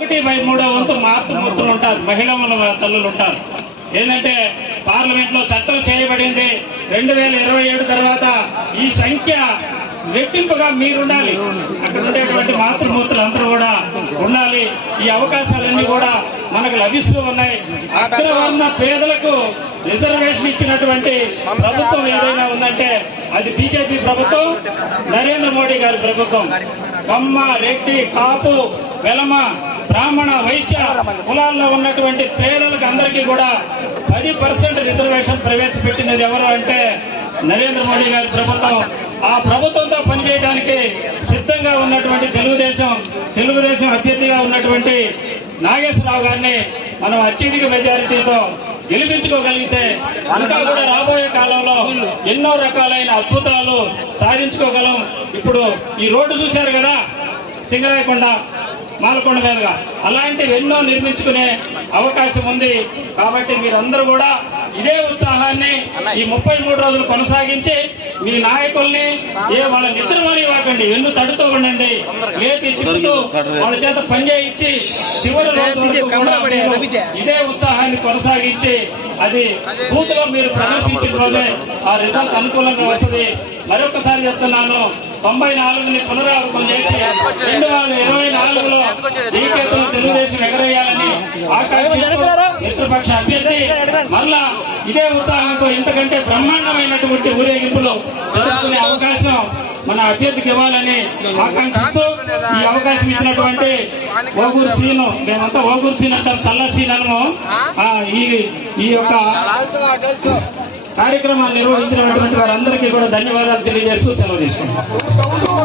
ఒకటి బై మూడో వంతు మాతృమూర్తులు ఉంటారు. మహిళల తల్లులు ఉంటారు. ఏంటంటే పార్లమెంట్లో చట్టం చేయబడింది. రెండు వేల ఇరవై ఏడు తర్వాత ఈ సంఖ్య రెట్టింపుగా మీరుండాలి. అక్కడ ఉండేటువంటి మాతృమూర్తులు అందరూ కూడా ఉండాలి. ఈ అవకాశాలన్నీ కూడా మనకు లభిస్తూ ఉన్నాయి. అగ్రవర్ణ పేదలకు రిజర్వేషన్ ఇచ్చినటువంటి ప్రభుత్వం ఏదైనా ఉందంటే అది బీజేపీ ప్రభుత్వం నరేంద్ర మోడీ గారి ప్రభుత్వం. కమ్మ రెడ్డి కాపు వెలమ బ్రాహ్మణ వైశ్య కులాల్లో ఉన్నటువంటి పేదలకు అందరికీ కూడా పది పర్సెంట్ రిజర్వేషన్ ప్రవేశపెట్టినది ఎవరు అంటే నరేంద్ర మోడీ గారి ప్రభుత్వం. ఆ ప్రభుత్వంతో పనిచేయడానికి సిద్ధంగా ఉన్నటువంటి తెలుగుదేశం తెలుగుదేశం అభ్యర్థిగా ఉన్నటువంటి నాగేశ్వరరావు గారిని మనం అత్యధిక మెజారిటీతో గెలిపించుకోగలిగితే ఇంకా కూడా రాబోయే కాలంలో ఎన్నో రకాలైన అద్భుతాలు సాధించుకోగలం. ఇప్పుడు ఈ రోడ్డు చూశారు కదా సింగరాయకొండ. మాలకొండ మీదుగా. అలాంటివి ఎన్నో నిర్మించుకునే అవకాశం ఉంది. కాబట్టి మీరందరూ కూడా ఇదే ఉత్సాహాన్ని ఈ ముప్పై మూడు రోజులు కొనసాగించి మీ నాయకుల్ని ఏ వాళ్ళ నిద్రమని ఇవ్వకండి వెన్ను తడుతూ ఉండండి. లేపి తిప్పుతూ వాళ్ళ చేత పని చేయించి చివరి ఇదే ఉత్సాహాన్ని కొనసాగించి అది బూత్లో మీరు ప్రదర్శించిన రోజే ఆ రిజల్ట్ అనుకూలంగా వస్తుంది. మరొకసారి చెప్తున్నాను తొంభై నాలుగుని పునరావృతం చేసి రెండు వేల ఇరవై నాలుగులో డీకేతో తెలుగుదేశం ఎగరేయాలని మిత్రపక్ష అభ్యర్థి మరలా ఇదే ఉత్సాహంతో ఇంతకంటే బ్రహ్మాండమైనటువంటి ఊరేగింపులు జరుపుకునే అవకాశం మన అభ్యర్థికి ఇవ్వాలని ఆకాంక్షిస్తూ ఈ అవకాశం ఇచ్చినటువంటి ఓగూరు సీను మేమంతా ఓగూరు సీన్ అంటాం చల్ల సీన్ అనము ఈ యొక్క కార్యక్రమాన్ని నిర్వహించినటువంటి వారందరికీ కూడా ధన్యవాదాలు తెలియజేస్తూ సెలవు తీసుకుంటాం